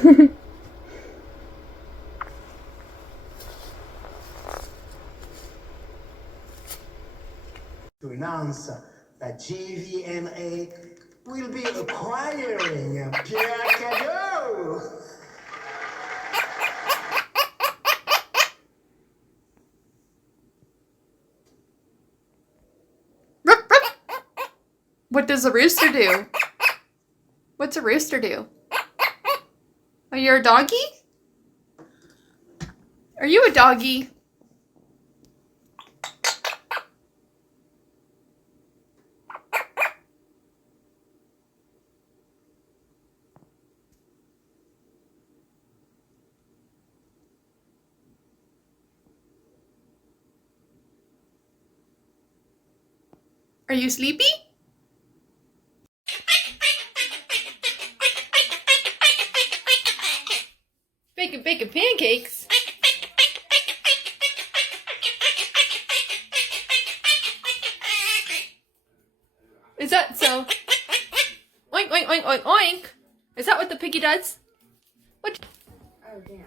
To announce that GVMA will be acquiring Pierre Cadeau. What does a rooster do? What's a rooster do? Are you a doggy? Are you a doggy? Are you sleepy? Bacon pancakes? Is that so? Oink, oink, oink, oink, oink. Is that what the piggy does? What? Oh, damn.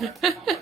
Ha ha ha.